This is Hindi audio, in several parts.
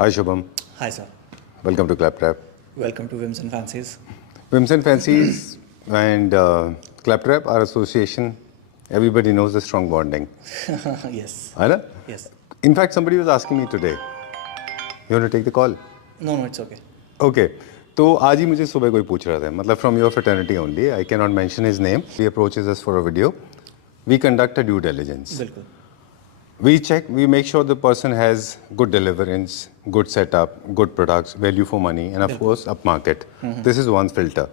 Hi Shubham. Hi sir. Welcome to Claptrap. Welcome to Whims and Fancies. Whims and Fancies and Claptrap, our association, everybody knows the strong bonding. Yes. Right? Yes. In fact, somebody was asking me today, you want to take the call? No, it's okay. Okay. तो आज ही मुझे सुबह कोई पूछ रहा था, मतलब from your fraternity only, I cannot mention his name. He approaches us for a video. We conduct a due diligence. बिल्कुल. We check, we make sure the person has good deliverance, good setup, good products, value for money, and of course, up market. This is one filter.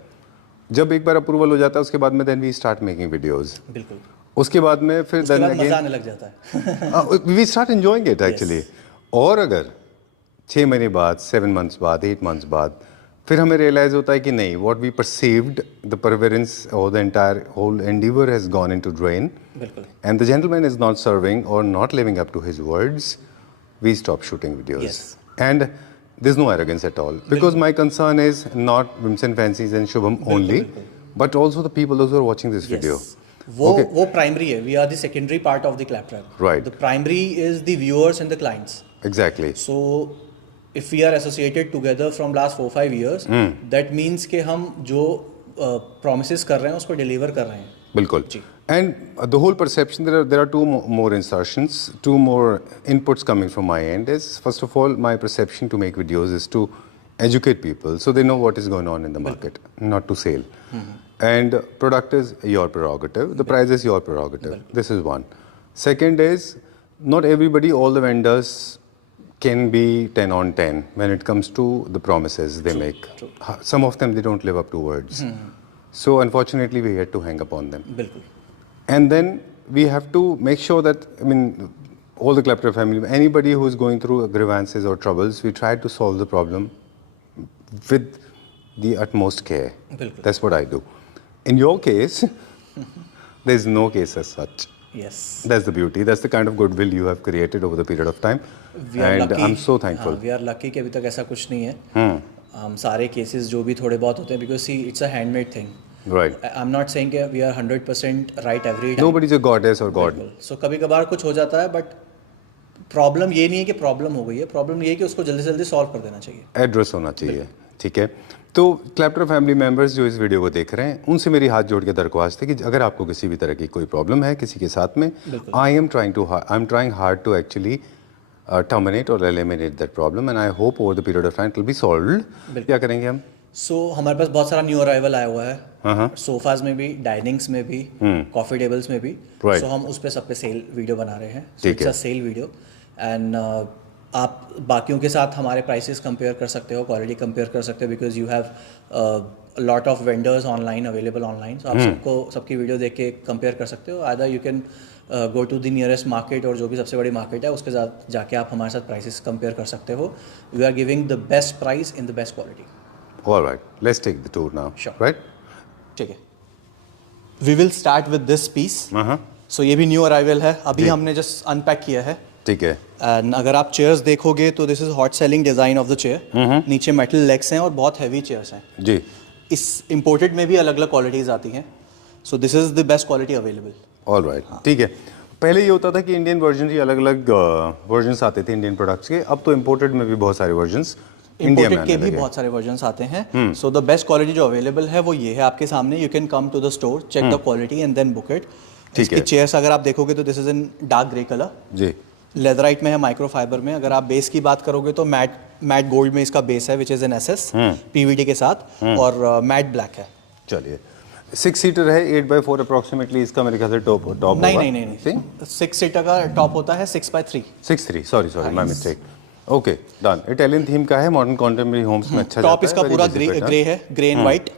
जब एक बार अप्रूवल हो जाता है उसके बाद में then we start making videos. बिल्कुल. उसके बाद में फिर उसके then बाद again मजा आने लग जाता है. we start enjoying it actually. और अगर 6 महीने बाद, 7 months बाद, 8 months बाद फिर हमें रियलाइज होता है कि नहीं, what we perceived, the perseverance or the entire whole endeavor has gone into drain. बिल्कुल. And the gentleman is not serving or not living up to his words, we stop shooting videos. Yes. And there's no arrogance at all. Because my concern is not Whims and Fancies and Shubham only, but also the people those who are watching this video. वो primary है. We are the secondary part of the Claptrap. Right. The primary is the viewers and the clients. Exactly. So if we are associated together from last 4-5 years, that means कि हम जो promises कर रहे हैं उसको deliver कर रहे हैं. बिल्कुल. And the whole perception, there are two more insertions, two more inputs coming from my end is, first of all, my perception to make videos is to educate people so they know what is going on in the market, not to sell. And product is your prerogative, the price is your prerogative. This is one. Second is, not everybody, all the vendors can be 10 on 10 when it comes to the promises they make. Some of them, they don't live up to words. So unfortunately, we had to hang up on them. बिल्कुल. And then we have to make sure that, I mean, all the Claptrap family, anybody who is going through grievances or troubles, we try to solve the problem with the utmost care. बिल्कुल. That's what I do. In your case, there's no case as such. Yes. That's the beauty. That's the kind of goodwill you have created over the period of time. We are And lucky. I'm so thankful. We are lucky कि अभी तक ऐसा कुछ नहीं है. हम सारे cases जो भी थोड़े बहुत होते हैं, because see, it's a handmade thing. Right. I'm not saying कि we are 100% right every time. Nobody's a goddess or god. So कभी कभार कुछ हो जाता है, but प्रॉब्लम ये नहीं है कि प्रॉब्लम हो गई है, प्रॉब्लम ये है कि उसको जल्दी से जल्दी सॉल्व कर देना चाहिए. एड्रेस होना चाहिए. ठीक है. तो क्लैप्ट्रैप फैमिली मेंबर्स जो इस वीडियो को देख रहे हैं, उनसे मेरी हाथ जोड़ के दरख्वास्त है कि अगर आपको किसी भी तरह की कोई प्रॉब्लम है किसी के साथ में, I am trying hard to actually terminate और eliminate that problem and I hope over the period of time it will be solved. क्या करेंगे हम? हमारे पास बहुत सारा न्यू अराइवल आया हुआ है, सोफाज में भी, डाइनिंग्स में भी, कॉफी टेबल्स में भी. हम उस पे सब पे सेल वीडियो बना रहे हैं. It's a sale video and आप बाकियों के साथ हमारे प्राइसेस कंपेयर कर सकते हो, क्वालिटी कंपेयर कर सकते हो, because you have lot of vendors online available online. So आप सबकी वीडियो देख के कंपेयर कर सकते हो. Either you can go to the nearest market और जो भी सबसे बड़ी मार्केट है उसके साथ जाके आप हमारे साथ प्राइसेस कंपेयर कर सकते हो. We are giving the best price in the best quality. All right, let's take the tour now. Sure. Right? ठीक है. We will start with this piece. So ये भी न्यू अराइवल है, अभी हमने जस्ट अनपैक किया है. ठीक है. एंड अगर आप चेयर्स देखोगे तो this is hot selling design of the chair. नीचे मेटल लेग्स हैं और बहुत हैवी चेयर्स हैं जी. इस इंपोर्टेड में भी अलग अलग क्वालिटीज आती हैं. So this is the best quality available. All right. ठीक है. पहले ये होता था कि इंडियन वर्जन की अलग अलग वर्जन्स आते थे इंडियन प्रोडक्ट्स के. अब तो इंपोर्टेड में भी बहुत सारे वर्जन्स, इंपोर्टेड के भी बहुत सारे वर्जन्स आते हैं. सो द बेस्ट क्वालिटी जो अवेलेबल है वो ये है आपके सामने. You can come to the store, check the quality and then book it. इसकी चेयर्स अगर आप देखोगे तो this is in dark grey colour जी. लेदराइट में है, माइक्रोफाइबर में. अगर आप बेस की बात करोगे तो मैट गोल्ड में इसका बेस है, which is an SS PVD के साथ, और मैट ब्लैक है. चलिए. 6 सीटर है, 8x4 अप्रोक्सीमेटली इसका मेरे ख्याल से टॉप नहीं 6 सीटर का टॉप होता है 6x3. 6'3 sorry my mistake. Okay done. Italian theme का है, मॉडर्न कॉन्टेम्पररी होम्स में अच्छा. टॉप इसका पूरा ग्रे है, ग्रे एंड व्हाइट.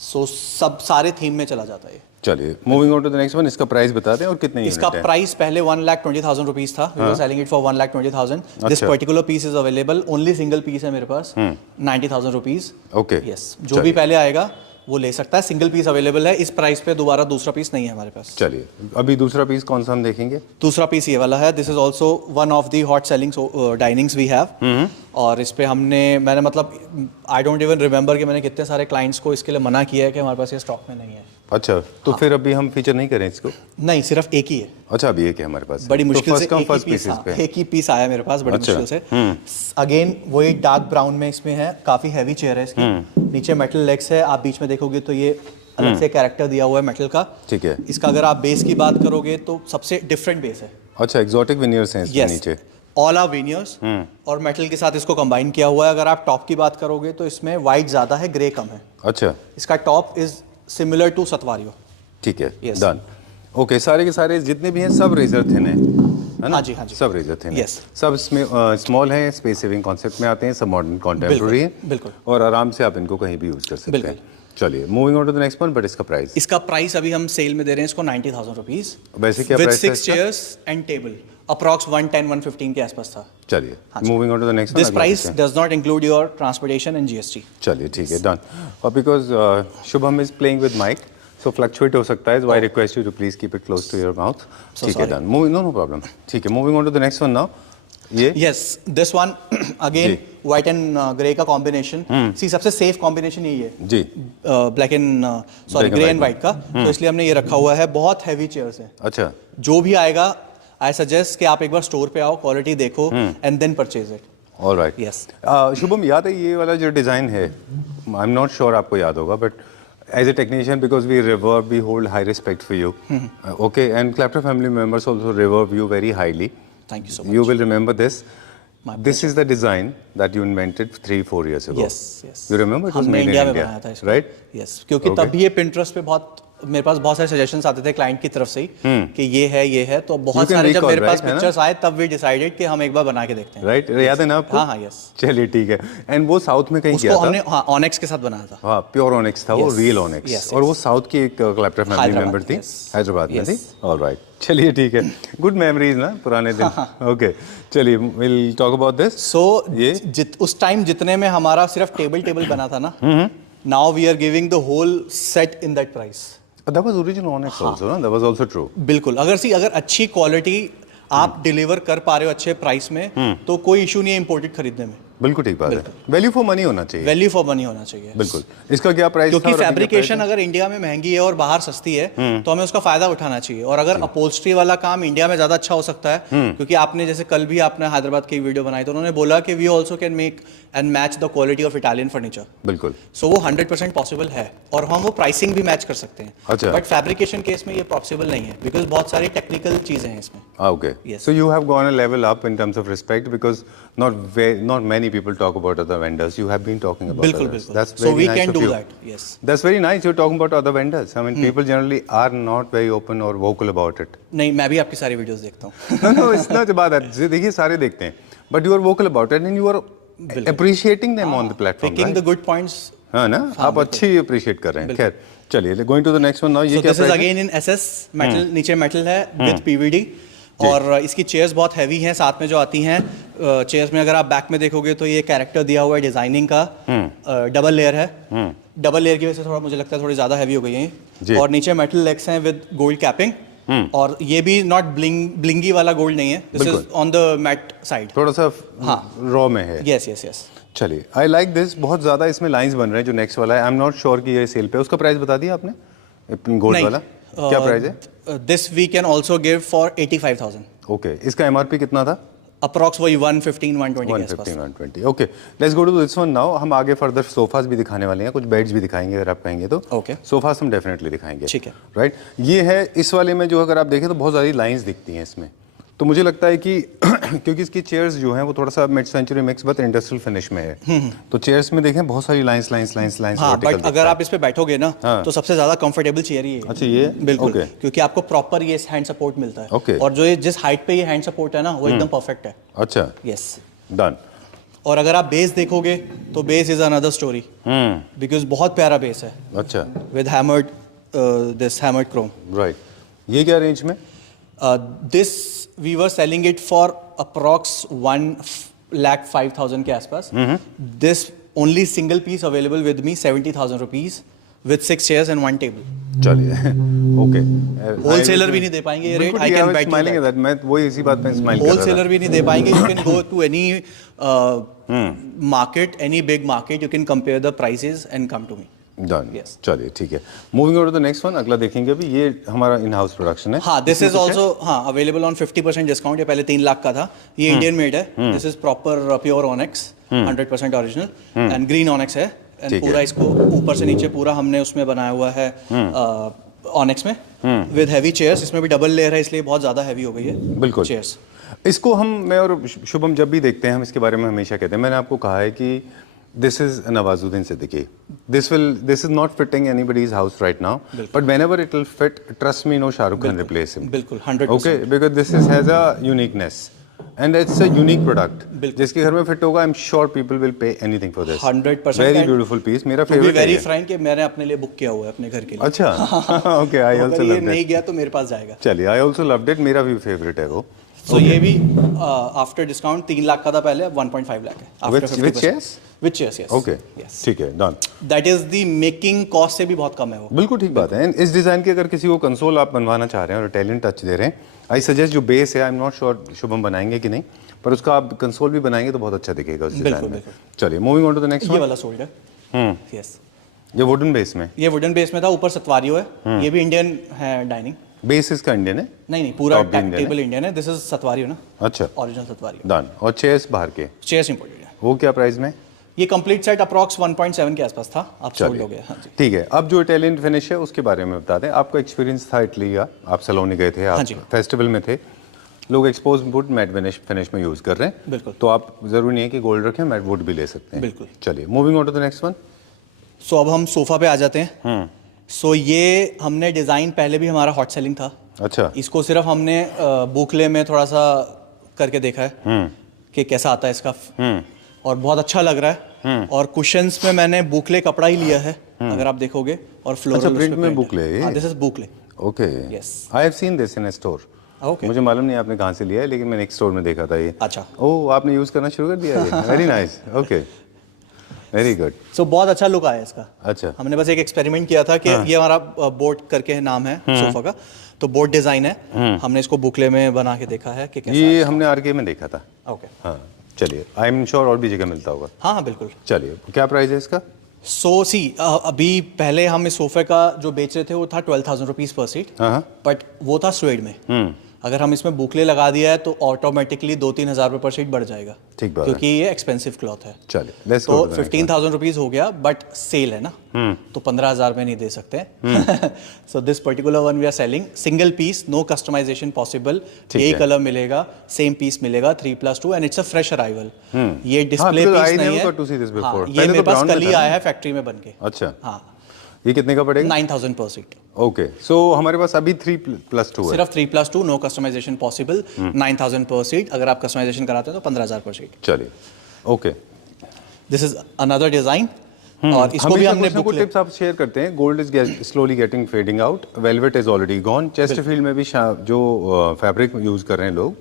सो सब सारे थीम में चला जाता है. चलिए moving on to the next one. इसका प्राइस बता दें और कितने इसका प्राइस पहले 1,20,000 रुपीज था. We were selling it for 1,20,000. This particular piece is available, only single piece है मेरे पास, 90,000 रुपीज. ओके. यस, जो भी पहले आएगा वो ले सकता है. सिंगल पीस अवेलेबल है. इस प्राइस पे दोबारा दूसरा पीस नहीं है हमारे पास. चलिए अभी दूसरा पीस कौन सा हम देखेंगे? दूसरा पीस ये वाला है. This is also one of the hot selling dinings we have. और इस पे मैंने मतलब आई डोंट इवन रिमेंबर कि मैंने कितने सारे क्लाइंट्स को इसके लिए मना किया है कि हमारे पास ये स्टॉक में नहीं है. अच्छा, तो फिर अभी हम फीचर नहीं करें इसको? नहीं, सिर्फ एक ही है। अच्छा, अभी एक है हमारे पास। बड़ी मुश्किल तो से एक ही पीस आया मेरे पास, बड़ी मुश्किल से। अगेन वही डार्क ब्राउन में इसमें है, काफी हैवी चेयर है इसकी। नीचे मेटल लेग्स है, आप बीच में देखोगे तो ये अलग से कैरेक्टर दिया हुआ है मेटल का। ठीक है। इसका अगर आप बेस की बात करोगे तो सबसे डिफरेंट बेस है। अच्छा, एक्सोटिक विनियर्स हैं इसमें नीचे। ऑल आर विनियर्स और मेटल के साथ इसको कंबाइन किया हुआ है। अगर आप टॉप की बात करोगे तो इसमें वाइट ज्यादा है, ग्रे कम है। अच्छा, इसका टॉप इज सिमिलर टू सतवारियो। ठीक है, Yes. डन। ओके, सारे के सारे जितने भी हैं सब रेजर थिन है ना? हाँ जी, हाँ जी। सब रेजर थिन है। Yes. सब इसमें स्मॉल हैं, स्पेस सेविंग कॉन्सेप्ट में आते हैं, सब मॉडर्न कॉन्टेम्प्रेरी है। बिल्कुल। और आराम से आप इनको कहीं भी यूज कर सकते हैं। चलिए, moving on to the next one, but इसका प्राइस? इसका प्राइस अभी हम सेल में दे रहे हैं इसको 90,000 रुपीज। वैसे क्या विद प्राइस है 6 चेयर्स एंड टेबल, अप्रॉक्स 110-115 के आसपास था। चलिए, moving on to the next one. This price does not include your transportation and GST. चलिए, ठीक है, डन। और because Shubham is playing with mic, so fluctuate हो सकता है, I request you to please keep it close to your mouth. ठीक है, डन। Moving, no problem. ठीक है, moving on to the next one now. ये yes, this one again white and grey का कॉम्बिनेशन। सी, सबसे सेफ कॉम्बिनेशन यही है जी, black and sorry grey and white का। तो इसलिए हमने ये रखा हुआ है। बहुत हैवी चेयर्स है। अच्छा, जो भी आएगा, आई सजेस्ट कि आप एक बार स्टोर पे आओ, क्वालिटी देखो and then purchase it. Alright. Yes. Shubham, याद है ये वाला जो डिज़ाइन है, आई एम नॉट श्योर आपको याद होगा, but as a technician, because we revere, we hold high respect for you, okay, and clapter family members also revere you very highly. Thank you so much. You will remember this. My This is the design that you invented 3-4 years ago. Yes, yes. You remember it was हमने made in इंडिया में India, बनाया था इसको, right? Yes, क्योंकि Okay. तब ये Pinterest पे बहुत मेरे पास बहुत सारे सजेशंस आते थे क्लाइंट की तरफ से ही कि ये है, तो बहुत You can सारे जब recall, मेरे पास right, है ना? पिक्चर्स आए तब वी डिसाइडेड कि हम एक बार बना के देखते हैं। राइट, याद है ना आपको? हाँ, yes. चलिए, ठीक है। एंड वो साउथ में कहीं किया उसको था? हमने हाँ ऑनेक्स के साथ बनाया था। हाँ, प्योर ऑनिक्स था वो, Yes. Real onyx. Yes, और yes. वो साउथ की एक क्लैप्टर फैमिली हैदराबाद, मेंबर थी, yes. हैदराबाद में Yes. थी। ऑलराइट, चलिए, ठीक है। गुड मेमोरीज ना, पुराने दिन। ओके, चलिए, विल टॉक अबाउट दिस। सो ये उस टाइम जितने में हमारा सिर्फ टेबल बना था ना, now we are giving the whole set in that price. that was original Onyx also, ना? That was also true. बिल्कुल, अगर अच्छी क्वालिटी आप डिलीवर कर पा रहे हो अच्छे प्राइस में, तो कोई इशू नहीं है इंपोर्टेड खरीदने में। बिल्कुल ठीक बात है। वैल्यू फॉर मनी होना चाहिए। वैल्यू फॉर मनी होना चाहिए। बिल्कुल। इसका क्या प्राइस था? क्योंकि फैब्रिकेशन अगर इंडिया में महंगी है और बाहर सस्ती है, तो हमें उसका फायदा उठाना चाहिए। और अगर अपहोल्स्ट्री वाला काम इंडिया में ज्यादा अच्छा हो सकता है, क्योंकि आपने जैसे कल भी आपने हैदराबाद की वीडियो बनाई, तो उन्होंने बोला कि we also can make and match the quality of Italian furniture. बिल्कुल। सो वो 100% पॉसिबल है, और हम वो प्राइसिंग भी मैच कर सकते हैं। अच्छा। बट फैब्रिकेशन केस में ये पॉसिबल नहीं है, बिकॉज बहुत सारी टेक्निकल चीजें हैं इसमें। Okay. Yes. So you have gone a level up in terms of respect, because not many people talk about other vendors. You have been talking about बिल्कुल others. बिल्कुल। That's So very we nice can of do you. that. Yes. That's very nice. You're talking about other vendors. I mean, people generally are not very open or vocal about it. नहीं, मैं भी आपकी सारी वीडियोस देखता हूँ। No, it's not about that. देखिए, सारे देखते हैं, but you are vocal about it and you are appreciating them on the platform. Picking right? the good points. हाँ ना, आप अच्छी अप्रिशिएट कर रहे हैं। खैर, चलिए, going to the next one now. ये So क्या this is प्राइस है? again in SS metal, नीचे मेटल है विद PVD, और इसकी चेयर्स बहुत हैवी हैं। साथ में जो आती हैं चेयर्स में, अगर आप बैक में देखोगे तो ये कैरेक्टर दिया हुआ है डिजाइनिंग का, डबल लेयर है। डबल लेयर की वजह से थोड़ा मुझे लगता है थोड़ी ज्यादा हैवी हो गई है। और नीचे मेटल लेग्स हैं विद गोल्ड कैपिंग, और ये भी नॉट ब्लिंगी वाला गोल्ड नहीं है, this is on the matte side, थोड़ा सा रॉ में है। Yes yes yes. चलिए, आई लाइक दिस। बहुत ज़्यादा इसमें लाइंस बन रहे हैं। जो नेक्स्ट वाला है, आई एम नॉट श्योर कि ये सेल पे, उसका प्राइस बता दिया आपने? गोल्ड वाला क्या प्राइस है? This we can also give for 85,000। Okay, इसका MRP कितना था? अप्रॉक्स वही 115-120 के आसपास। 115-120। Okay, let's go to this one now. हम आगे फर्दर सोफास भी दिखाने वाले हैं, कुछ बेड्स भी दिखाएंगे अगर आप कहेंगे तो। ओके, सोफास हम डेफिनेटली दिखाएंगे। ठीक है, राइट। ये है इस वाले में, जो अगर आप देखें तो बहुत सारी लाइंस दिखती हैं इसमें। तो मुझे लगता है कि क्योंकि इसकी चेयर्स जो हैं वो थोड़ा सा mid century mix but industrial finish में है, तो चेयर्स में देखें बहुत सारी लाइंस हाँ, बट अगर आप इस पे बैठोगे ना, तो सबसे ज्यादा कंफर्टेबल चेयर ही है। अच्छा, ये बिल्कुल, okay. क्योंकि आपको प्रॉपर ये हैंड सपोर्ट मिलता है। Okay. और जो ये जिस हाइट पे ये हैंड सपोर्ट है ना, वो एकदम परफेक्ट है। अच्छा, यस, डन। और अगर आप बेस देखोगे तो base is another story, because बहुत प्यारा बेस है। अच्छा, with hammered this hammered chrome. Right. ये क्या रेंज में? This we were selling it for approx 1,05,000 के आसपास। This only single piece available with me 70,000 rupees with 6 chairs and 1 table. चलिए, ओके। होलसेलर भी नहीं दे पाएंगे ये rate, I can bet you that. मैं वही इसी बात पे स्माइल कर रहा था। होलसेलर भी नहीं दे पाएंगे। You can go to any market, any big market, you can compare the prices and come to me. Done Yes. चलिए ठीक है moving on to the next one अगला देखेंगे अभी ये हमारा इन हाउस प्रोडक्शन है हाँ दिस इज ऑल्सो हाँ अवेलेबल ऑन 50% डिस्काउंट। ये पहले 3 लाख का था, ये इंडियन मेड है। This is proper pure onyx 100% original and green onyx है। एंड पूरा इसको ऊपर से नीचे पूरा हमने उसमें बनाया हुआ है ऑनेक्स में विद हैवी चेयर्स। इसमें भी डबल लेयर है इसलिए बहुत ज़्यादा हैवी हो गई है बिल्कुल चेयर्स। इसको मैं और शुभम जब भी देखते हैं हम इसके बारे में हमेशा कहते हैं, मैंने आपको कहा है कि this is Nawazuddin Siddiqui, this is not fitting anybody's house right now, but whenever it will fit trust me no Shahrukh Khan replace him. बिल्कुल 100%। Okay because this is has a uniqueness and it's a unique product जिसके घर में फिट होगा। I am sure people will pay anything for this. 100% very beautiful piece, मेरा फेवरेट है। वेरी फ्रैंक कि मैंने अपने लिए बुक किया हुआ है अपने घर के लिए। अच्छा ओके आई आल्सो ये लव्ड नहीं इट। गया तो मेरे पास जाएगा। चलिए आई आल्सो लव्ड इट, मेरा भी फेवरेट है वो। सो ये भी आफ्टर डिस्काउंट 3 लाख का था पहले, अब 1.5 लाख है after 50%। With chairs? With chairs yes. Okay ठीक है done. That is the making cost से भी बहुत कम है वो। बिल्कुल ठीक बात है। एंड इस डिज़ाइन की अगर किसी को कंसोल आप बनवाना चाह रहे हैं और इटालियन टच दे रहे हैं, आई सजेस्ट जो बेस है, I am not sure Shubham बनाएंगे कि नहीं, पर उसका आप कंसोल भी बनाएंगे तो बहुत अच्छा दिखेगा उस डिज़ाइन में। चलिए moving on to the next ये वन। वाला सोल्ड है यस। ये वुडन बेस में, ये वुडन बेस में था, ऊपर सतवारियो है। ये भी इंडियन है डाइनिंग। बेस इसका इंडियन है? नहीं पूरा Top भी Indian टेबल इंडियन है। दिस इज सतवारियो ना, अच्छा ओरिजिनल सतवारियो। डन। और चेयर्स बाहर के? चेयर्स इंपोर्टेड है। वो क्या प्राइस में? ये कंप्लीट सेट अप्रॉक्स 1.7 के आसपास था, अब सोल्ड हो गया। हाँ जी ठीक है। अब जो इटालियन फिनिश है उसके बारे में बता दें। आपका एक्सपीरियंस था इटली का, आप सलोनी गए थे, आप फेस्टिवल में थे, लोग एक्सपोज वुड मैट फिनिश में यूज कर रहे हैं। बिल्कुल। तो आप जरूरी नहीं है कि गोल्ड रखें, मैट वुड भी ले सकते हैं। बिल्कुल। चलिए moving on to the next one. So अब हम सोफा पे आ जाते हैं। सो ये हमने डिज़ाइन पहले भी हमारा हॉट सेलिंग था। अच्छा। इसको सिर्फ हमने बुकले में थोड़ा सा करके देखा है कि कैसा आता है इसका, और बहुत अच्छा लग रहा है। और कुशन्स में मैंने बुकले कपड़ा ही लिया है अगर आप देखोगे, और फ्लोरल प्रिंट में बुकले। हाँ this is boucle. Okay Yes. I have seen this in a store. Okay मुझे मालूम नहीं आपने कहाँ से लिया है, लेकिन मैंने एक स्टोर में देखा था ये। अच्छा। ओह आपने यूज करना शुरू कर दिया है? Very nice. Okay very good. So बहुत अच्छा लुक आया इसका। अच्छा हमने बस एक एक्सपेरिमेंट किया था कि ये हमारा बोट करके नाम है सोफा का, तो बोट डिजाइन है। हमने इसको बुकले में बना के देखा है कि कैसा ये हमने आरके में देखा था। ओके हाँ चलिए आई एम श्योर और भी जगह मिलता होगा। हाँ बिल्कुल। चलिए क्या प्राइस है इसका? सो सी अभी पहले हम इस सोफे का जो बेच रहे थे वो था 12,000 रुपीज पर सीट, बट वो था स्वेड में। अगर हम इसमें बुकले लगा दिया है तो ऑटोमेटिकली 2-3 हज़ार रुपये पर सीट बढ़ जाएगा। ठीक बात क्योंकि ये एक्सपेंसिव क्लॉथ है। चलिए लेट्स तो गो। 15,000 रुपीज हो गया, बट सेल है ना, तो 15,000 में नहीं दे सकते। So this particular one we are selling single piece, no customisation possible. यही कलर मिलेगा, सेम पीस मिलेगा 3+2 and it's a fresh arrival. ये डिस्प्ले पीस नहीं है। हाँ, ये मेरे पास कल ही आया है फैक्ट्री में बन के। अच्छा हाँ ये कितने का पड़ेगा? 9,000 पर सीट। ओके सो हमारे पास अभी 3+2 है। सिर्फ 3+2, नो कस्टमाइजेशन पॉसिबल, 9,000 पर सीट। अगर आप कस्टमाइजेशन कराते हैं तो 15,000 पर सीट। चलिए okay this is another design. और इसको भी हमने कुछ टिप्स आप शेयर करते हैं। Gold is slowly getting fading out, velvet is already gone. Chesterfield में भी जो फैब्रिक यूज कर रहे हैं लोग,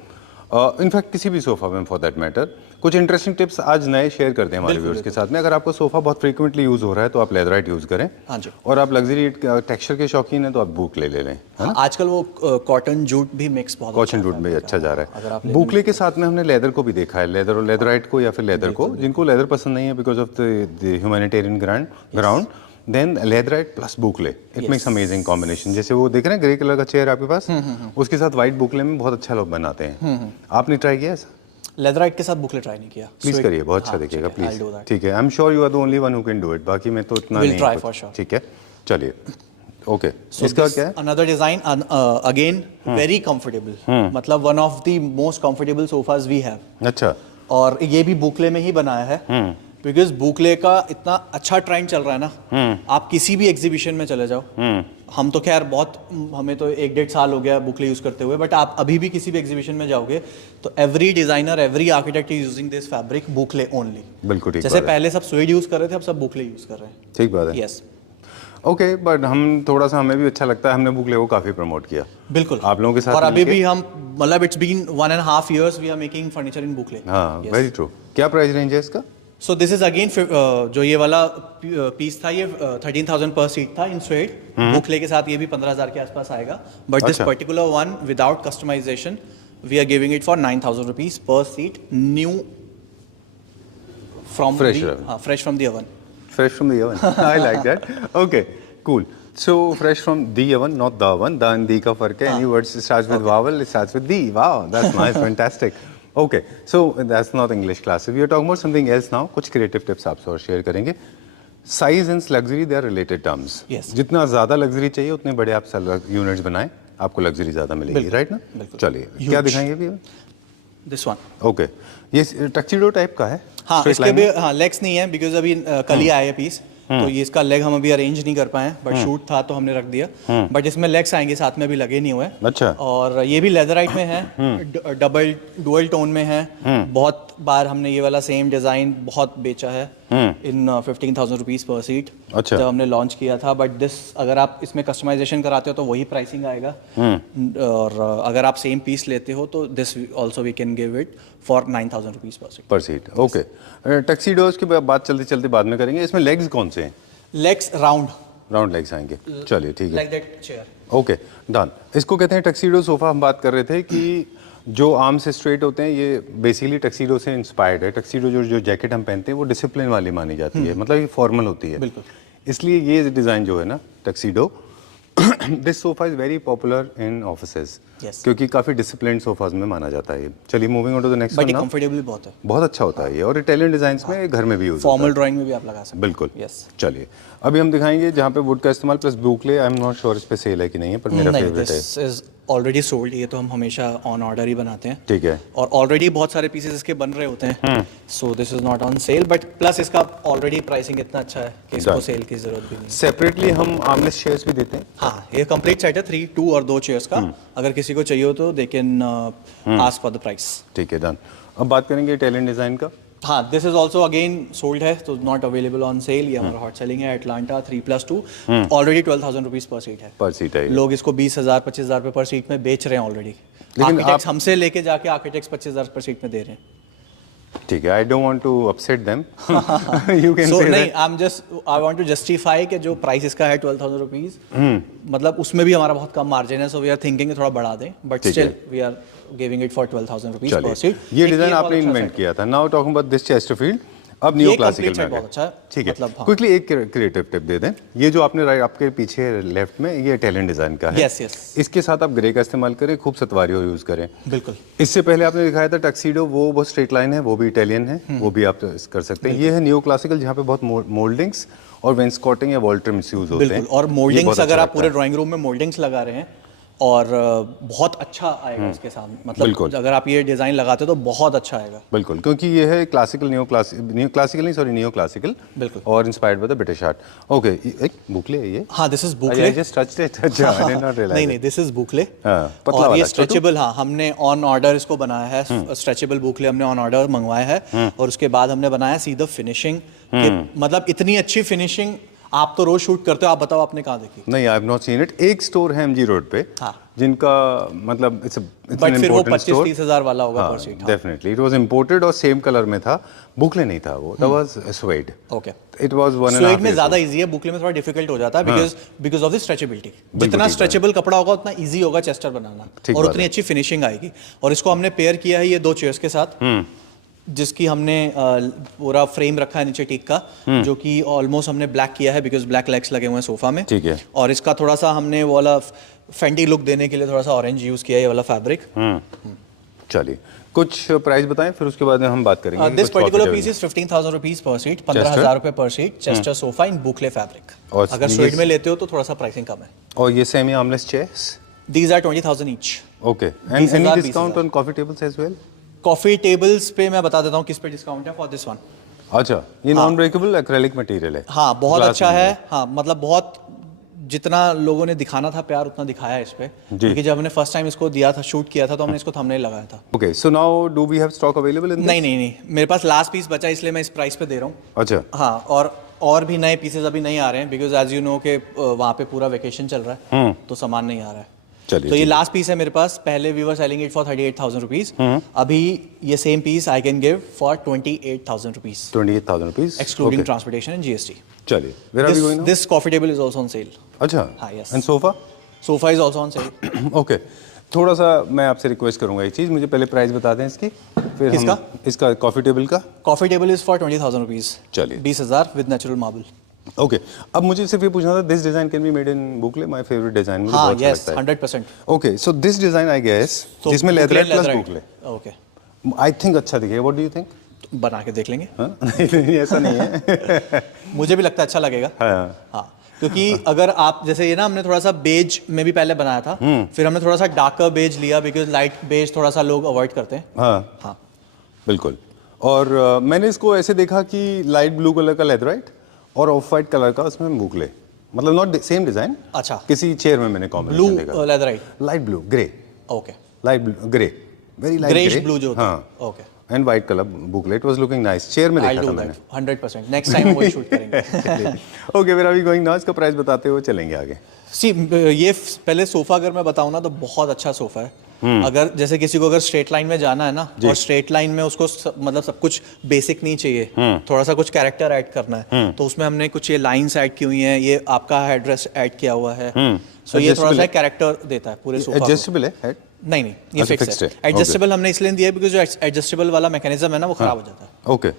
इनफैक्ट किसी भी सोफा में फॉर दैट मैटर, कुछ इंटरेस्टिंग टिप्स आज नए शेयर करते हैं हमारे व्यूअर्स के साथ में। अगर आपका सोफा बहुत फ्रीक्वेंटली यूज हो रहा है तो आप लेदराइट यूज करें। हाँ जी। और आप लग्जरी टेक्सचर के शौकीन हैं तो आप बुकले ले लें। आजकल वो कॉटन जूट भी मिक्स बहुत कॉटन जूट में अच्छा जा रहा है। बुकले के साथ में हमने लेदर को भी देखा है, लेदर और लेदराइट को, या फिर लेदर को। जिनको लेदर पसंद नहीं है because of the humanitarian ground, then leatherite plus boucle, it makes amazing combination. जैसे वो देख रहे हैं ग्रे कलर का चेयर आपके पास, उसके साथ व्हाइट बुकले में बहुत अच्छा लोग बनाते हैं। आपने ट्राई किया ऐसा? लेदराइट के साथ बुकले ट्राई नहीं किया। प्लीज करिए, बहुत अच्छा दिखेगा प्लीज। ठीक है, I am sure you are the only one who can do it. बाकी मैं तो इतना नहीं ट्राई फॉर श्योर। ठीक है चलिए ओके। इसका क्या है? Another design, again very comfortable, मतलब one of the most comfortable sofas we have. अच्छा। और ये भी बुकले में ही बनाया है बिकॉज बुकले का इतना अच्छा ट्रेंड चल रहा है ना। आप किसी भी एग्जीबिशन में चले जाओ, हम तो खैर बहुत, हमें तो 1-1.5 साल हो गया बुकले यूज करते हुए, बट आप अभी भी किसी भी एग्जीबिशन में जाओगे तो every designer, every architect is using this fabric boucle only. बिल्कुल ठीक। जैसे पहले सब स्वेड यूज कर रहे थे, अब सब बुकले यूज कर रहे हैं। ठीक बात है। यस ओके बट हम थोड़ा सा, हमें भी अच्छा लगता है, हमने बुकले को काफी प्रमोट किया। बिल्कुल आप लोगों के साथ। और अभी भी हम, मतलब it's been 1.5 years we are making furniture in boucle. हाँ वेरी ट्रू। क्या प्राइस रेंज है इसका? सो दिस इज अगेन जो ये वाला पीस था, ये 13,000 पर सीट था इन स्वेड। बुकले के साथ ये भी 15,000 के आसपास आएगा, but this particular one without customisation we are giving it for 9,000 rupees per seat, new from fresh from the oven. fresh from the oven. I like that. Okay, cool. So fresh from the oven, not the oven. The and the का फर्क है. Any words starts with vowel, it starts with the. Wow, that's nice, fantastic. Okay, so that's not English classes. We are talking about something else now. कुछ creative tips आपसे और share करेंगे. Size and luxury, they are related terms. Yes. जितना ज़्यादा luxury चाहिए उतने बड़े आप यूनिट्स बनाएं, आपको luxury ज़्यादा मिलेगी, राइट ना? चलिए, क्या दिखाएंगे अभी? This one. ओके, ये टक्सीडो टाइप का है? हाँ, इसके भी हाँ लेग्स नहीं है बिकॉज अभी कल ही आया पीस, तो ये इसका लेग हम अभी अरेंज नहीं कर पाए, बट शूट था तो हमने रख दिया, बट इसमें लेग्स आएंगे साथ में, अभी लगे नहीं हुए। अच्छा। और ये भी लेदराइट में है, डबल डुअल टोन में है। बहुत बार हमने ये वाला सेम डिजाइन बहुत बेचा है इन 15,000 रुपीज पर सीट। अच्छा। जब हमने लॉन्च किया था, बट दिस अगर आप इसमें कस्टमाइजेशन कराते हो तो वही प्राइसिंग आएगा, और अगर आप सेम पीस लेते हो तो this also we can give it for 9,000 rupees per seat. Okay, tuxedos की बात चलते चलते बाद में करेंगे। इसमें लेग्स कौन से हैं? लेग्स राउंड लेग्स आएंगे, चलिए ठीक है। Like that chair. Okay, done. इसको कहते हैं टक्सीडो सोफा। हम बात कर रहे थे कि जो आर्म से स्ट्रेट होते हैं, ये बेसिकली टक्सीडो से इंस्पायर्ड है। टक्सीडो जो जैकेट हम पहनते हैं वो डिसिप्लिन वाली मानी जाती है, मतलब ये फॉर्मल होती है। बिल्कुल। इसलिए ये डिज़ाइन जो है ना tuxedo, this sofa is very popular in offices, क्योंकि काफ़ी डिसिप्लिन सोफाज में माना जाता है। चलिए moving on to the next one. Comfortable बहुत है, बहुत अच्छा होता है ये, और इटालियन डिजाइन्स में घर में भी यूज फॉर्मल ड्राइंग में भी आप लगा सकते हैं। बिल्कुल। यस। चलिए अभी हम दिखाएंगे जहाँ पे वुड का इस्तेमाल plus boucle. I am not sure इस पे सेल है कि नहीं है, पर मेरा फेवरेट है। This is already sold. ये तो हम हमेशा ऑन ऑर्डर ही बनाते हैं, ठीक है, और ऑलरेडी बहुत सारे पीसेस इसके बन रहे होते हैं, so this is not on sale, but plus इसका ऑलरेडी प्राइसिंग इतना अच्छा है कि इसको सेल की जरूरत भी नहीं। सेपरेटली हम आर्मलेस चेयर्स भी देते हैं। हाँ, ये कंप्लीट सेट है, 3, 2 और 2 चेयर्स का। अगर किसी को चाहिए हो तो they can ask for the price. ठीक है, डन। अब बात करेंगे इटालियन डिजाइन का। हाँ, this is also again sold है, तो नॉट अवेलेबल ऑन सेल। ये हमारा हॉट सेलिंग है, Atlanta 3+2, already 12,000 rupees per seat है। पर सीट है। लोग इसको 20,000 25,000 रुपए पर सीट में बेच रहे हैं ऑलरेडी। आर्किटेक्ट्स हमसे लेके जाके आर्किटेक्ट्स 25,000 पर सीट में दे रहे हैं। ठीक है, I don't want to upset them, you can so say नहीं, आई वांट टू जस्टिफाई कि जो प्राइस इसका है 12,000 रुपीज, मतलब उसमें भी हमारा बहुत कम मार्जिन है, सो वी आर थिंकिंग थोड़ा बढ़ा दें, but still we are giving it for 12,000 rupees per seat. ये डिजाइन आपने इन्वेंट किया था। Now talking about this Chesterfield. अब नियो क्लासिकल में बहुत अच्छा है। ठीक है, मतलब हाँ। क्विकली एक क्रिएटिव टिप दे दें। ये जो आपने राइट आपके पीछे लेफ्ट में, ये इटालियन डिजाइन का है। Yes yes. इसके साथ आप ग्रे का इस्तेमाल करें, खूब सतवारियो यूज करें। बिल्कुल। इससे पहले आपने दिखाया था टक्सीडो, वो बहुत स्ट्रेट लाइन है, वो भी इटालियन है, वो भी आप कर सकते हैं। ये है नियो क्लासिकल, जहाँ पे बहुत मोल्डिंग्स और वेंस्कॉटिंग या वॉल ट्रिम्स यूज होते हैं। और मोल्डिंग्स अगर आप पूरे ड्राइंग रूम में मोल्डिंग्स लगा रहे हैं, और बहुत अच्छा आएगा इसके साथ, मतलब अगर आप ये डिजाइन लगाते हो तो बहुत अच्छा आएगा। बिल्कुल, क्योंकि ये है क्लासिकल नियो क्लासिकल, बिल्कुल, और inspired by the British art. Okay, एक बुकले है ये। हाँ, this is boucle. I just touched it. अच्छा, आई डिड नॉट रियलाइज। नहीं, दिस इज बुकले। पतला और वाला, ये स्ट्रेचेबल, हाँ, हमने ऑन ऑर्डर इसको बनाया है। स्ट्रेचेबल बुकले हमने ऑन ऑर्डर मंगवाया है, और उसके बाद हमने बनाया सीधा फिनिशिंग। मतलब इतनी अच्छी फिनिशिंग आप तो रोज शूट करते हो, आप बताओ आपने कहाँ देखी? नहीं, I have not seen it. एक स्टोर है एमजी रोड पे, जिनका मतलब इट्स बट फिर वो 25-30 हजार वाला होगा पर seat. Definitely it was imported और सेम कलर में था। बुकले नहीं था वो, that was swayed. Okay, it was 1.5। Swayed में ज्यादा इजी है, बुकले में थोड़ा डिफिकल्ट हो जाता है बिकॉज ऑफ द स्ट्रेचेबिलिटी। जितना स्ट्रेचेबल कपड़ा होगा उतना इजी होगा चेस्टर बनाना, और उतनी अच्छी फिनिशिंग आएगी। और इसको हमने पेयर किया है ये 2 चेयर्स के साथ, जिसकी हमने पूरा फ्रेम रखा है नीचे टीक का, जो कि ऑलमोस्ट हमने ब्लैक किया है बिकॉज ब्लैक लेग्स लगे हुए हैं सोफा में। ठीक है। और इसका थोड़ा सा हमने वो वाला फेंडी लुक देने के लिए थोड़ा सा ऑरेंज यूज किया है, ये वाला फैब्रिक। चलिए कुछ प्राइस बताएं, फिर उसके बाद में हम बात करेंगे। This particular piece is 15,000 rupees per seat, 15,000 रुपए per seat, chester sofa in boucle fabric. अगर स्वेड में लेते हो तो थोड़ा सा प्राइसिंग कम है। और ये semi armless chairs, these are 20,000 each. Okay, and any discount on coffee tables as well? Coffee tables पे मैं बता देता हूँ किस पे डिस्काउंट है फॉर दिस वन। अच्छा, ये नॉन ब्रेकेबल एक्रेलिक मटेरियल है। हाँ, बहुत अच्छा है। हाँ, मतलब बहुत जितना लोगों ने दिखाना था प्यार उतना दिखाया इस पे, क्योंकि जब हमने फर्स्ट टाइम इसको दिया था, शूट किया था, तो हमने इसको थंबनेल लगाया था। Okay, so now do we have stock available in this? नहीं, मेरे पास लास्ट पीस बचा, इसलिए मैं इस प्राइस पे दे रहा हूँ। अच्छा। हाँ, और भी नए पीसेस अभी नहीं आ रहे हैं, बिकॉज एज यू नो के वहाँ पे पूरा वेकेशन चल रहा है, तो सामान नहीं आ रहा है। चलिए, तो ये लास्ट पीस है मेरे पास। पहले we were selling it for 38,000 rupees. अभी ये same piece I can give for 28,000 rupees. 28,000 rupees excluding transportation and GST. चलिए, where are we going now? This coffee table is also on sale. अच्छा, हाँ, yes. And sofa? Sofa is also on sale. Okay, थोड़ा सा मैं आपसे रिक्वेस्ट करूंगा एक चीज़, मुझे पहले प्राइस बता दें इसकी, फिर किसका? हम इसका कॉफ़ी टेबल का। Coffee table is for 20,000 rupees. चलिए। 20,000 विद नेचुरल मार्बल। ओके, अब मुझे सिर्फ ये पूछना था, this design can be made in boucle, my favourite design, मुझे हाँ बहुत अच्छा यस, लगता है। 100%। Okay, so this design I guess जिसमें leather plus boucle, okay, I think अच्छा दिखेगा। What do you think? बना के देख लेंगे। हाँ? नहीं, ऐसा नहीं है। मुझे भी लगता है अच्छा लगेगा। हाँ, हाँ, क्योंकि अगर आप जैसे ये ना, हमने थोड़ा सा बेज में भी पहले बनाया था, फिर हमने थोड़ा सा डार्कर बेज लिया बिकॉज लाइट बेज थोड़ा सा लोग अवॉइड करते हैं। हाँ, हाँ बिल्कुल। और मैंने इसको ऐसे देखा कि लाइट ब्लू कलर का लेदराइट और ऑफ वाइट कलर का उसमें बुकले, मतलब नॉट सेम डिजाइन। अच्छा, किसी चेयर में मैंने कॉम्बिनेशन देखा। Blue leatherite, light blue grey, okay, light blue grey, very light greyish grey, blue जो होता है। हाँ, okay, and white colour booklet was looking nice. Chair में आई देखा डू था मैंने। दैट 100%। नेक्स्ट टाइम वही शूट करेंगे। Okay, where are we going now? इसका प्राइस बताते हुए चलेंगे आगे। सी, ये पहले सोफा अगर मैं बताऊँ ना तो बहुत अच्छा सोफा है। अगर जैसे किसी को अगर स्ट्रेट लाइन में जाना है ना, और स्ट्रेट लाइन में उसको मतलब सब कुछ बेसिक नहीं चाहिए, थोड़ा सा कुछ कैरेक्टर ऐड करना है, तो उसमें हमने कुछ ये लाइंस ऐड की हुई हैं, ये आपका हेडरेस्ट ऐड किया हुआ है, सो ये थोड़ा सा कैरेक्टर देता है पूरे सोफा को। एडजस्टेबल है हेड? नहीं, ये फिक्स है। एडजस्टेबल हमने इसलिए दिया है बिकॉज जो एडजस्टेबल वाला मैकेनिज्म है ना, वो खराब हो जाता है। ओके,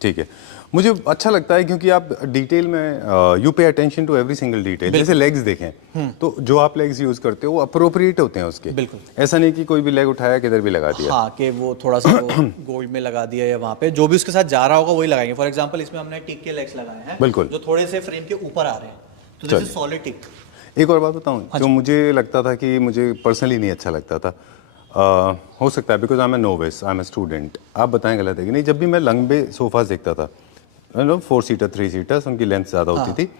ठीक है। मुझे अच्छा लगता है क्योंकि आप डिटेल में you pay attention to every single detail. जैसे लेग्स देखें तो जो आप लेग्स यूज करते हो वो अप्रोप्रिएट होते हैं उसके। बिल्कुल, ऐसा नहीं कि कोई भी लेग उठाया किधर भी लगा दिया। हाँ, कि वो थोड़ा सा गोल्ड में लगा दिया या वहाँ पे जो भी उसके साथ जा रहा होगा वही लगाएंगे। फॉर एग्जांपल इसमें हमने टिक के लेग्स लगाए हैं, बिल्कुल, जो थोड़े से फ्रेम के ऊपर आ रहे हैं, तो दिस इज सॉलिड टिक। एक और बात बताऊं, जो मुझे लगता था कि मुझे पर्सनली नहीं अच्छा लगता था, हो सकता है because I am a novice, I am a student, आप बताएं गलत है कि नहीं, जब भी मैं लंबे सोफास देखता था, 4 सीटर 3 सीटर्स, उनकी लेंथ ज़्यादा होती थी,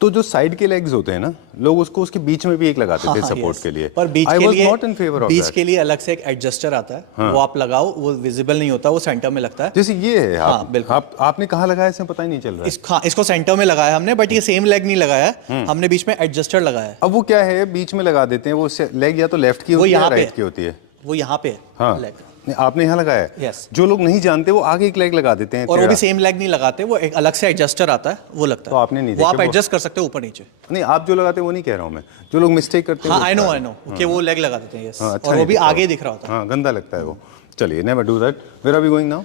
तो जो साइड के लेग्स होते हैं ना, लोग उसको उसके बीच में भी एक लगाते थे सपोर्ट के लिए। पर बीच I के was लिए not in favor of beach that. के लिए अलग से एक एडजस्टर आता है, वो आप लगाओ, वो विजिबल नहीं होता, वो सेंटर में लगता है। जैसे ये है, हाँ, बिल्कुल। आपने कहाँ लगाया इसमें पता ही नहीं चल रहा है। इसको सेंटर में लगाया हमने, बट ये सेम लेग नहीं लगाया है, हमने बीच में एडजस्टर लगाया है। अब वो क्या है, बीच में लगा देते हैं, वो लेग या तो लेफ्ट की होती है या राइट की होती है। वो यहाँ पे है, हाँ, लेग। नहीं, आपने यहाँ लगाया है। Yes. जो लोग नहीं जानते वो आगे एक लेग लगा देते हैं, और वो भी सेम लेग नहीं लगाते, वो एक अलग से एडजस्टर आता है, वो लगता है। तो आपने नहीं वो आप देखे एडजस्ट कर सकते हो ऊपर नीचे। नहीं, आप जो लगाते हैं वो नहीं कह रहा हूँ मैं, जो लोग मिस्टेक करते हैं। हाँ, आई नो कि वो लेग लगा देते हैं, यस, अच्छा और वो नहीं भी दिखता आगे वो। दिख रहा होता है। हाँ, गंदा लगता है वो। चलिए, never do that. Where are we going now?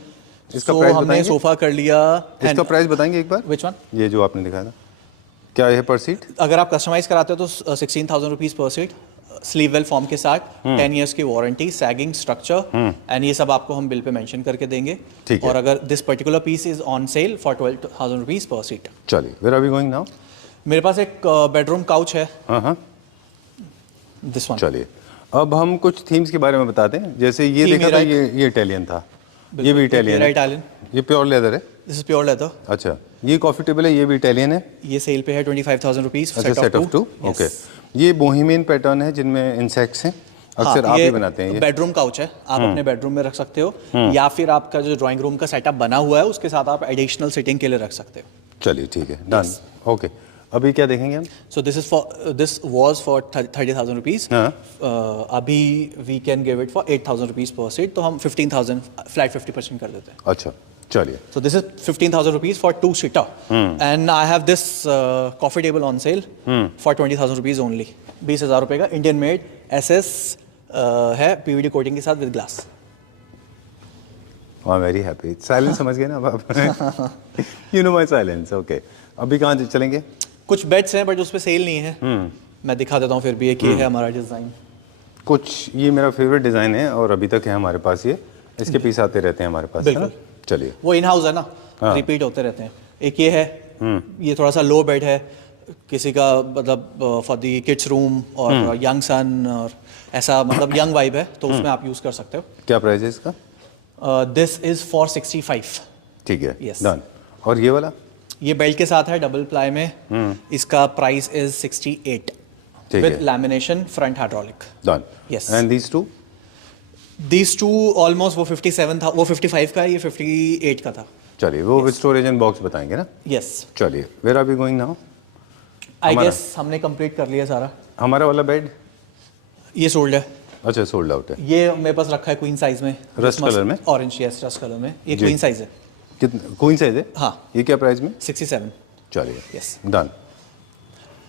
इसका तो प्राइस हमने बताएंगे? सोफा कर लिया। इसका प्राइस बताएंगे एक बार? Which one? ये जो आपने दिखाया था, क्या है पर सीट? अगर आप कस्टमाइज कराते हो तो 16,000 rupees per seat, sleeve well form के साथ, 10 इयर्स की वारंटी, सैगिंग स्ट्रक्चर, एंड ये सब आपको हम बिल पे मेंशन करके देंगे। ठीक है। और अगर this particular piece is on sale for 12,000 rupees per seat. चलिए, where are we going now? मेरे पास एक बेडरूम काउच है, हाँ, दिस वन। चलिए अब हम कुछ थीम्स के बारे में बताते हैं। जैसे ये Theme देखा था, right. ये इटालियन था, ये भी इटालियन है। इटालियन, ये प्योर लेदर है। This is pure leather. अच्छा, ये कॉफी टेबल है, ये भी इटालियन है। ये सेल पे है 25,000 रुपीज। अच्छा, सेट ऑफ 2। ओके, ये बोहेमियन पैटर्न है जिनमें इंसेक्ट्स हैं, अक्सर आप ही बनाते हैं। ये बेडरूम काउच है, आप अपने बेडरूम में रख सकते हो, या फिर आपका जो ड्राइंग रूम का सेटअप बना हुआ है उसके साथ आप एडिशनल सिटिंग के लिए रख सकते हो। चलिए, ठीक है, डन। ओके, अभी क्या देखेंगे हम? So this was for 30,000 rupees. अभी we can give it for 8,000 rupees per seat, तो हम 15,000 फ्लैट 50% कर देते हैं। अच्छा, चलिए। So this is 15,000 rupees for 2-seater, and I have this coffee table on sale for 20,000 rupees only. 20,000 रुपए का इंडियन मेड SS है, PVD कोटिंग के साथ with glass. I am very happy. Silence समझ गए ना आप? You know my silence. Okay, अभी कहाँ चलेंगे? कुछ बेड्स हैं बट उस पे सेल नहीं है, मैं दिखा देता हूँ फिर भी। एक ये है हमारा डिजाइन, कुछ ये मेरा फेवरेट डिज़ाइन है और अभी तक है हमारे पास। ये इसके पीस आते रहते हैं हमारे पास, है ना? चलिए, वो इन हाउस है ना, रिपीट होते रहते हैं। एक ये है, ये थोड़ा सा लो बेड है, किसी का मतलब फॉर दी किड्स रूम और यंग सन और ऐसा, मतलब यंग वाइब है, तो उसमें आप यूज कर सकते हो। क्या प्राइस है इसका? This is for 65। ठीक है, Yes. डन। और ये वाला? ये बेल्ट के साथ है, डबल प्लाई में, इसका प्राइस इज 68 ठीक विद है, lamination, front hydraulic. Done. Yes. And these two? These two almost वो 57 था, वो 55 का है, ये 58 का था। चलिए, वो विद स्टोरेज एंड बॉक्स बताएंगे ना? यस, चलिए, where are we going now? I हमारा- गेस हमने कंप्लीट कर लिया सारा। हमारा वाला बेड? ये सोल्ड है, अच्छा, सोल्ड आउट है। ये मेरे पास रखा है क्वीन साइज में, रस्ट कलर में? ऑरेंज, यस, रस्ट कलर में। ये जी। क्वीन साइज है, कितना क्वीन साइज है? हाँ। ये क्या प्राइस में? 67। चलिए, Yes. डन।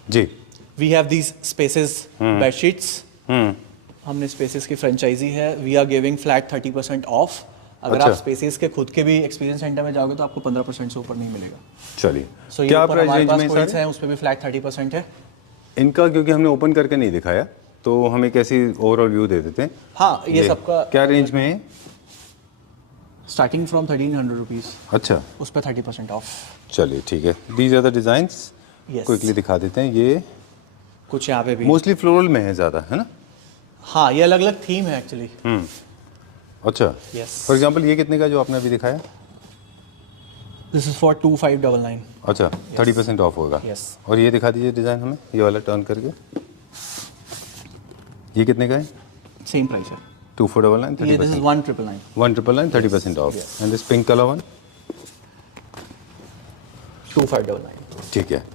जी। We have these Spaces bedsheets, हमने स्पेसिस की फ्रेंचाइजी है, we are giving flat 30% off. अगर अच्छा। आप स्पेसिस के खुद के भी एक्सपीरियंस सेंटर में जाओगे तो आपको 15% से ऊपर नहीं मिलेगा। चलिए, सो ये क्या ऊपर प्राइस हमारे रेंज पास में कोइट्स सर? हैं, उस पर भी फ्लैट 30% है। इनका क्योंकि हमने ओपन करके नहीं दिखाया, तो हम एक ऐसी ओवरऑल व्यू दे देते हैं। हाँ, ये सबका क्या रेंज में है? स्टार्टिंग फ्रॉम 1300 रुपीज़, अच्छा, उस पर 30% ऑफ। चलिए ठीक है। These are the designs, Yes. Quickly दिखा देते हैं। ये कुछ यहाँ पे भी मोस्टली फ्लोरल में है ज़्यादा, है ना? हाँ, ये अलग अलग थीम है एक्चुअली। अच्छा, Yes. फॉर एग्जांपल ये कितने का जो आपने अभी दिखाया? This is for 2599। अच्छा, 30% ऑफ होगा। Yes. और ये दिखा दीजिए डिज़ाइन हमें, ये वाला टर्न करके। ये कितने का है? सेम प्राइस है। 2499, ये this is 1999। 1999, 30% of. And this pink colour one? 2599। ठीक है।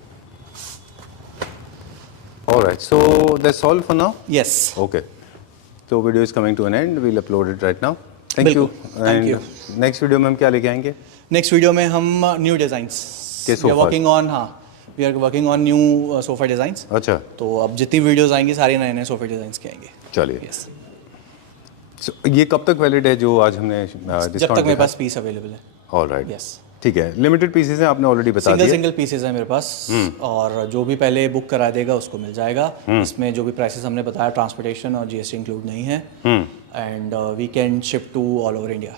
Alright, so that's all for now. Yes. Okay. So video is coming to an end. We'll upload it right now. Thank you. बिल्कुल, thank you. Next video में हम क्या लेके आएंगे? नेक्स्ट वीडियो में हम न्यू डिजाइंस के सोफा? वर्किंग ऑन, हाँ, we are working on new sofa designs. अच्छा, तो अब जितनी वीडियोस आएंगी सारी नए नए सोफा डिजाइन्स के आएंगे। चलिए। यस, So, ये कब तक वैलिड है जो आज हमने जब तक मेरे पास पीस अवेलेबल है। ऑलराइट, यस, ठीक है। लिमिटेड पीसेस हैं, आपने ऑलरेडी बता सिंगल दिया। सिंगल पीसेस है मेरे पास, और जो भी पहले बुक करा देगा उसको मिल जाएगा। इसमें जो भी प्राइसेस हमने बताया, ट्रांसपोर्टेशन और जीएसटी इंक्लूड नहीं है, and we can ship to all over India.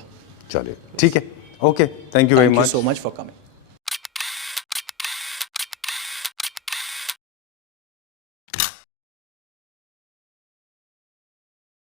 चलिए, ठीक है। Okay, thank you very thank you much. So much for coming.